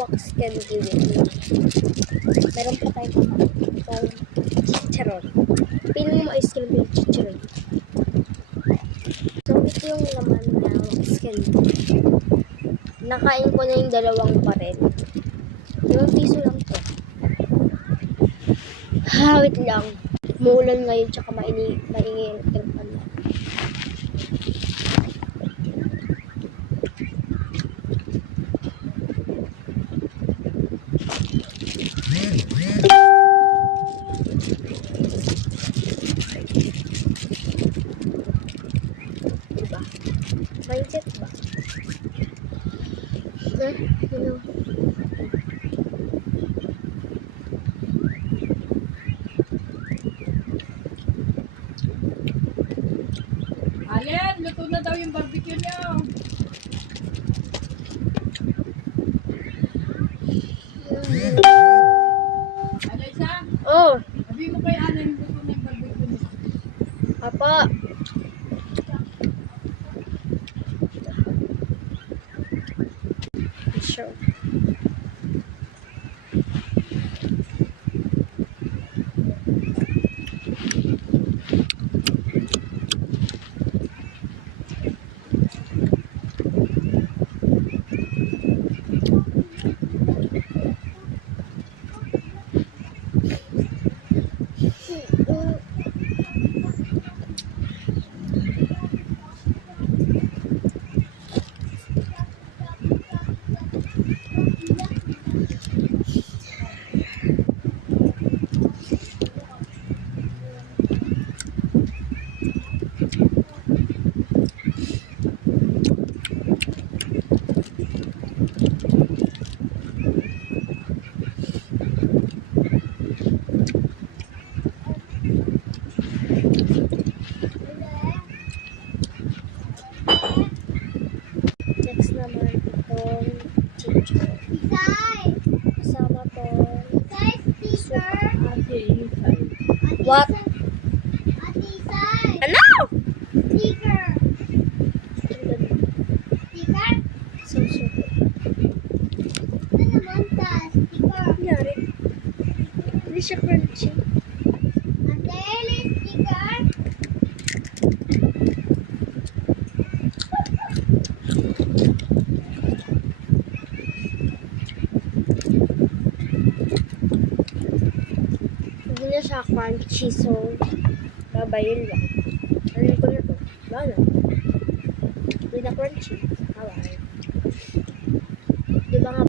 wax candy yun. Meron pa tayong parang chicharon. Piling mo ice cream yung chicharon. So, ito yung laman na wax candy. Nakain ko na yung dalawang barel. 5 piso lang to. Wait lang. Muulan ngayon tsaka maingay yung telepan na. Diba? Mindset ba? Hello. Alin, luto na daw yung barbecue niyo. Alaysa, Oh, sabi mo kay Alin, luto na yung barbecue niyo. apa. Sure. Next naman itong chicharon. Kasama tong what? Ano? Suso. Nangyari? Hindi siya crunchy. Hindi na siya crunchy, so babayin lang. Ano ko na to? Wala na. Hindi na crunchy. Bye-bye.